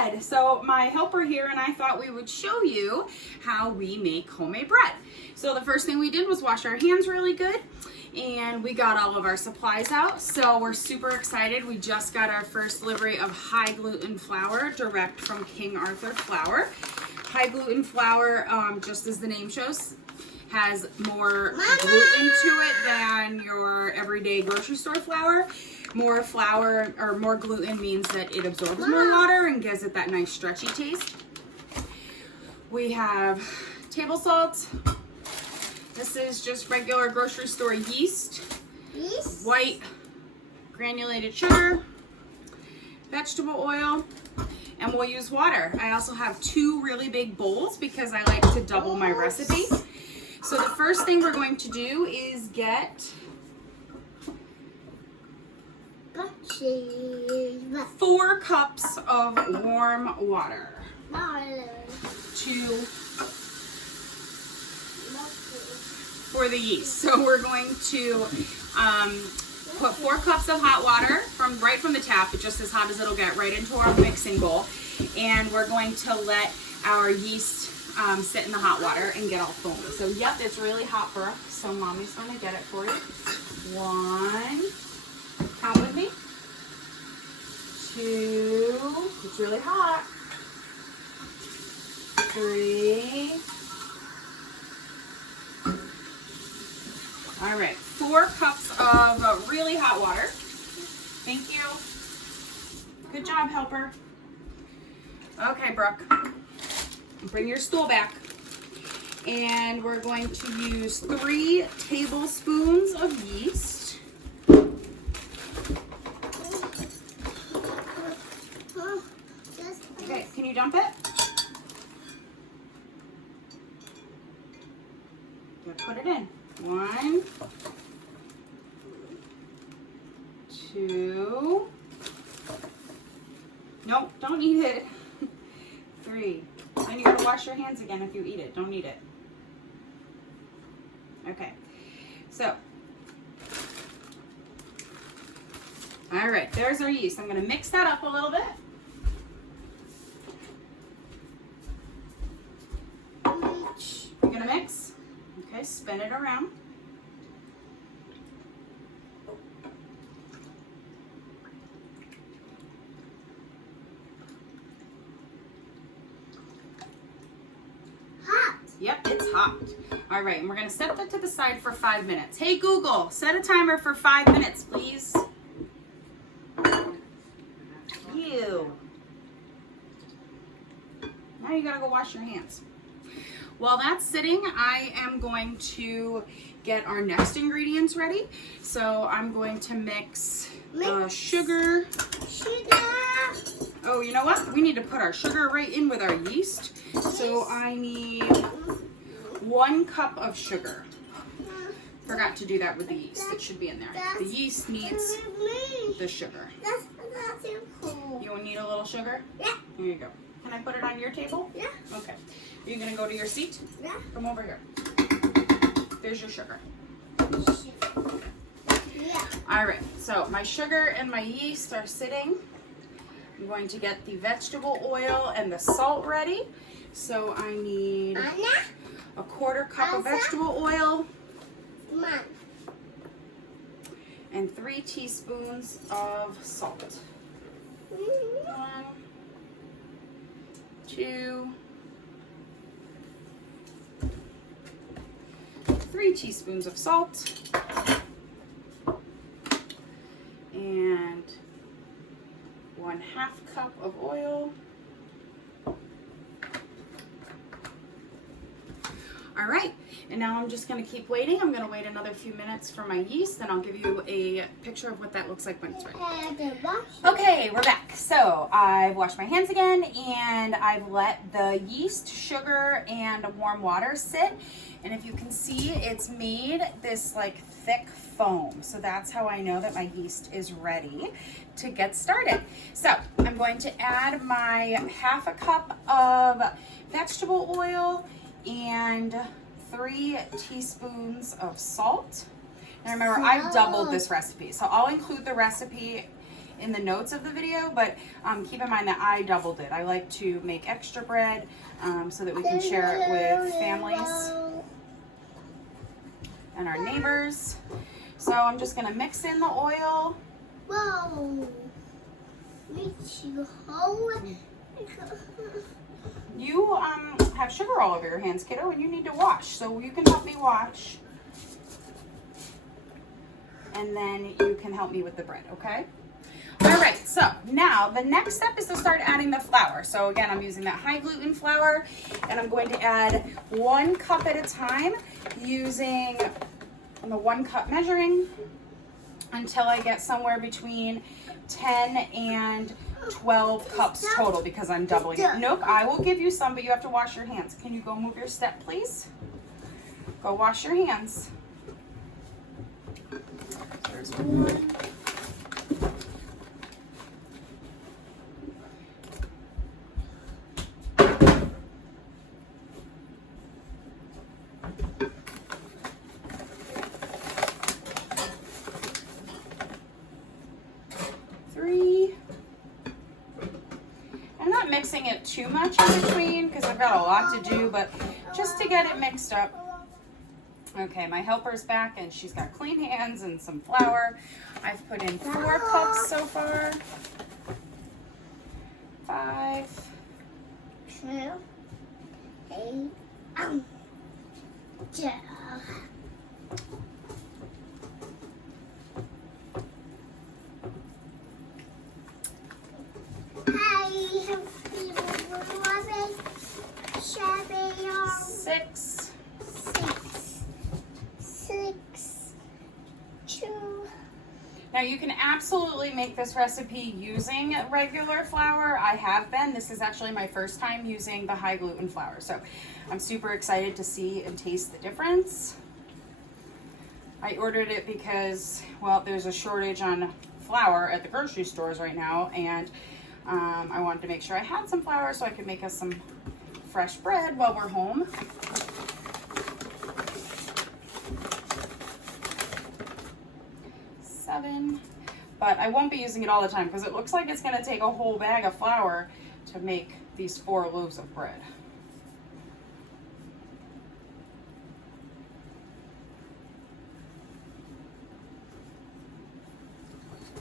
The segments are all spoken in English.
bread. So my helper here and I thought we would show you how we make homemade bread. So the first thing we did was wash our hands really good, and we got all of our supplies out. So we're super excited. We just got our first delivery of high gluten flour direct from King Arthur Flour. High gluten flour, just as the name shows, has more gluten to it than your everyday grocery store flour. More flour or more gluten means that it absorbs more water and gives it that nice stretchy taste. We have table salt. This is just regular grocery store yeast. White granulated sugar, vegetable oil, and we'll use water. I also have 2 really big bowls because I like to double my recipe. So the first thing we're going to do is get 4 cups of warm water for the yeast. So we're going to put 4 cups of hot water right from the tap, just as hot as it'll get, right into our mixing bowl. And we're going to let our yeast sit in the hot water and get all foamy. So yep, it's really hot, Brooke. So mommy's going to get it for you. 1, count with me. 2, it's really hot. 3. All right, 4 cups of really hot water. Thank you. Good job, helper. Okay, Brooke. Bring your stool back. And we're going to use 3 tablespoons of yeast. Okay, can you dump it? Put it in. 1, 2. Nope, don't eat it. 3. Then you gotta wash your hands again if you eat it. Don't eat it. Okay. So. All right, there's our yeast. I'm gonna mix that up a little bit. You're gonna mix. Okay, spin it around. Hot. Yep, it's hot. All right, and we're gonna set that to the side for 5 minutes. Hey Google, set a timer for 5 minutes, please. Ew. Now you gotta go wash your hands. While that's sitting, I am going to get our next ingredients ready. So I'm going to mix sugar. Oh, you know what? We need to put our sugar right in with our yeast. So I need 1 cup of sugar. Forgot to do that with the yeast. It should be in there. The yeast needs the sugar. That's too cool. You need a little sugar? Yeah. Here you go. Can I put it on your table? Yeah. Okay. Are you going to go to your seat? Yeah. Come over here. There's your sugar. Yeah. All right. So my sugar and my yeast are sitting. I'm going to get the vegetable oil and the salt ready. So I need a 1/4 cup of vegetable oil and 3 teaspoons of salt. 1, 2, 3 teaspoons of salt and 1/2 cup of oil. All right, and now I'm just gonna keep waiting. I'm gonna wait another few minutes for my yeast, then I'll give you a picture of what that looks like when it's ready. Okay, we're back. So I've washed my hands again, and I've let the yeast, sugar, and warm water sit. And if you can see, it's made this like thick foam. So that's how I know that my yeast is ready to get started. So I'm going to add my 1/2 cup of vegetable oil and 3 teaspoons of salt. Now remember, I've doubled this recipe, so I'll include the recipe in the notes of the video, but keep in mind that I doubled it. I like to make extra bread so that we can share it with families and our neighbors. So I'm just gonna mix in the oil. Whoa. Makes you hold. You have sugar all over your hands, kiddo, and you need to wash. So you can help me wash. And then you can help me with the bread, okay? All right, so now the next step is to start adding the flour. So again, I'm using that high gluten flour, and I'm going to add 1 cup at a time using the 1 cup measuring until I get somewhere between 10 and 12 cups total because I'm doubling it. Nope, I will give you some, but you have to wash your hands. Can you go move your step, please? Go wash your hands. There's 1. I'm not mixing it too much in between because I've got a lot to do, but just to get it mixed up. Okay, my helper's back and she's got clean hands and some flour. I've put in 4 cups so far. 5. 2, 8, 12. I have 6. 6, 2. Now you can absolutely make this recipe using regular flour. I have been. This is actually my first time using the high gluten flour. So I'm super excited to see and taste the difference. I ordered it because, well, there's a shortage on flour at the grocery stores right now, and I wanted to make sure I had some flour so I could make us some fresh bread while we're home. But I won't be using it all the time because it looks like it's going to take a whole bag of flour to make these 4 loaves of bread.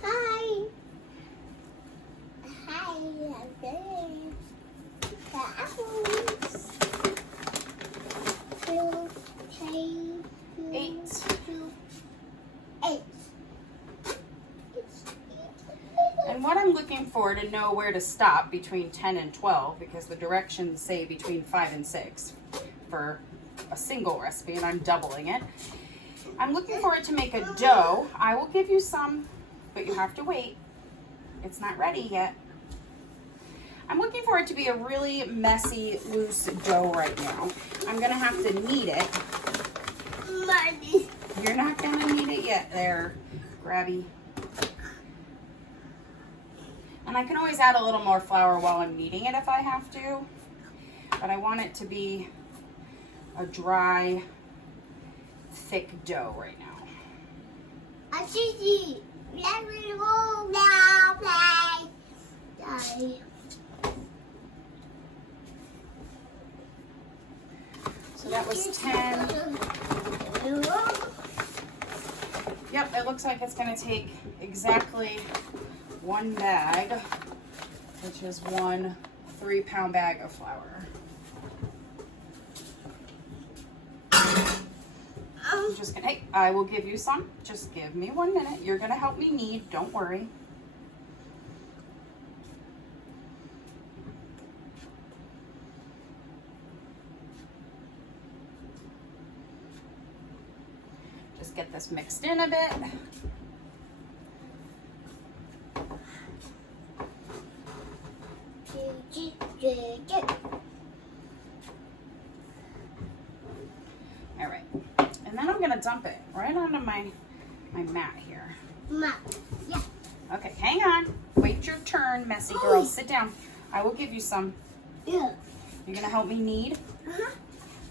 Hi. Hi. 8. 8. And what I'm looking for to know where to stop between 10 and 12, because the directions say between 5 and 6 for a single recipe, and I'm doubling it. I'm looking for it to make a dough. I will give you some, but you have to wait. It's not ready yet. I'm looking for it to be a really messy, loose dough right now. I'm gonna have to knead it. Money. You're not gonna knead it yet there, Grabby. And I can always add a little more flour while I'm kneading it if I have to. But I want it to be a dry, thick dough right now. I see. Let me go now, play. Die. So that was 10. Yep, it looks like it's going to take exactly 1 bag, which is 1 3-pound bag of flour. I'm just gonna, hey, I will give you some. Just give me 1 minute. You're gonna help me knead, don't worry. Just get this mixed in a bit. All right, and then I'm gonna dump it right onto my mat here. Mom. Yeah. Okay, hang on. Wait your turn, messy girl. Sit down. I will give you some. Yeah. You're gonna help me knead? Uh-huh.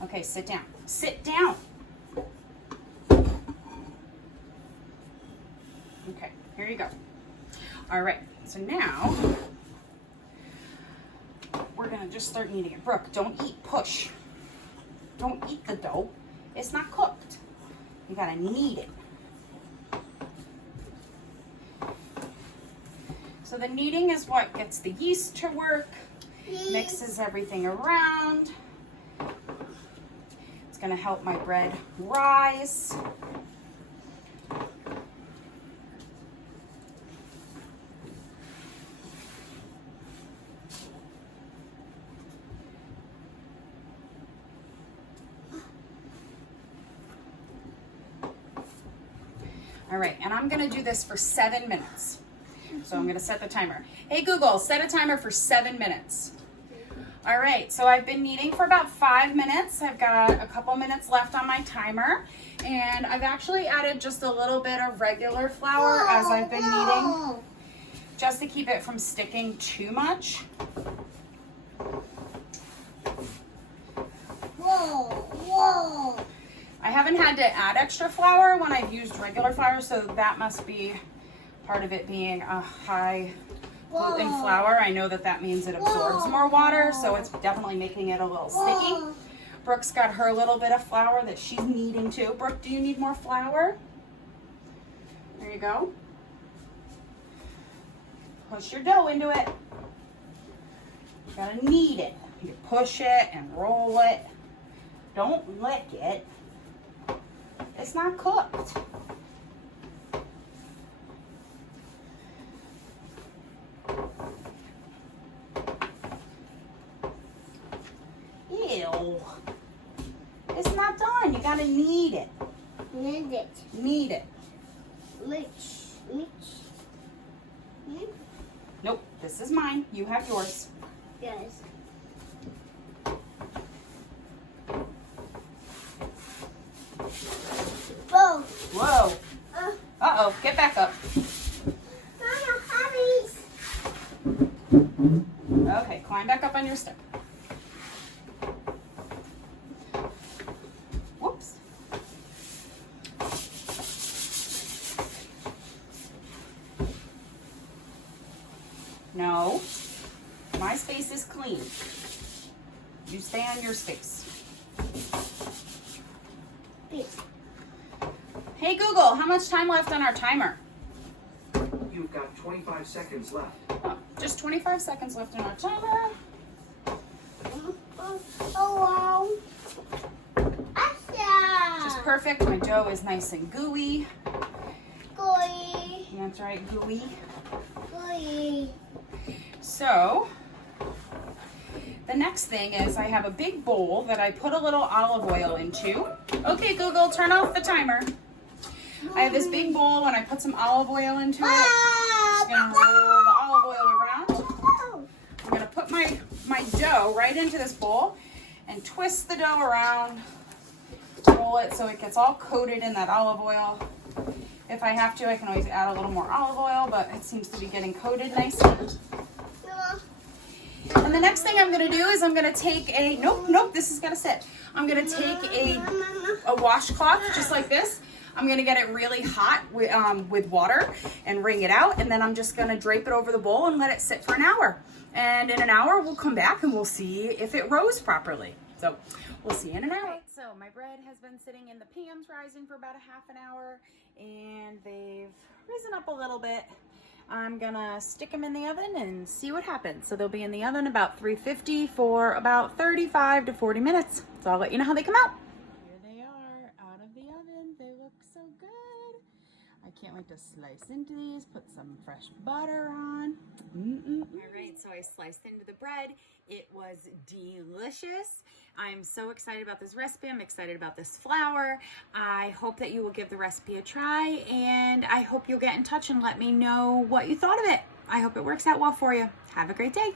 Okay, sit down. Sit down. Okay, here you go. All right, so now we're gonna just start kneading it. Brooke, don't eat, push. Don't eat the dough. It's not cooked. You gotta knead it. So the kneading is what gets the yeast to work, mixes everything around. It's gonna help my bread rise. All right, and I'm gonna do this for 7 minutes. So I'm gonna set the timer. Hey Google, set a timer for 7 minutes. All right, so I've been kneading for about 5 minutes. I've got a couple minutes left on my timer. And I've actually added just a little bit of regular flour as I've been kneading, just to keep it from sticking too much. Whoa. I haven't had to add extra flour when I've used regular flour, so that must be part of it being a high gluten flour. I know that means it absorbs more water, so it's definitely making it a little sticky. Brooke's got her little bit of flour that she's kneading too. Brooke, do you need more flour? There you go. Push your dough into it. You gotta knead it. You push it and roll it. Don't lick it. It's not cooked. Ew. It's not done. You gotta knead it. Knead it. Knead it. Mix. Nope, this is mine. You have yours. Yes. Whoa. Whoa. Uh-oh, get back up. Mama, hurry. Okay, climb back up on your step. Whoops. No, my space is clean. You stay on your space. Hey Google, how much time left on our timer? You've got 25 seconds left. Oh, just 25 seconds left on our timer. Oh, wow. Just perfect. My dough is nice and gooey. Gooey. That's right, gooey. Gooey. So, the next thing is I have a big bowl that I put a little olive oil into. Okay, Google, turn off the timer. I have this big bowl and I put some olive oil into it. I'm just gonna roll the olive oil around. I'm gonna put my dough right into this bowl and twist the dough around. Roll it so it gets all coated in that olive oil. If I have to, I can always add a little more olive oil, but it seems to be getting coated nicely. And the next thing I'm gonna do is I'm gonna take a, nope, this is gonna sit. I'm gonna take a washcloth just like this. I'm gonna get it really hot with water and wring it out, and then I'm just gonna drape it over the bowl and let it sit for an hour. And in an hour, we'll come back and we'll see if it rose properly. So we'll see in an hour. So my bread has been sitting in the pans rising for about a half an hour, and they've risen up a little bit. I'm gonna stick them in the oven and see what happens. So they'll be in the oven about 350 for about 35 to 40 minutes. So I'll let you know how they come out. Here they are out of the oven. They look so good. I can't wait to slice into these, put some fresh butter on. All right, so I sliced into the bread. It was delicious. I'm so excited about this recipe. I'm excited about this flour. I hope that you will give the recipe a try, and I hope you'll get in touch and let me know what you thought of it. I hope it works out well for you. Have a great day.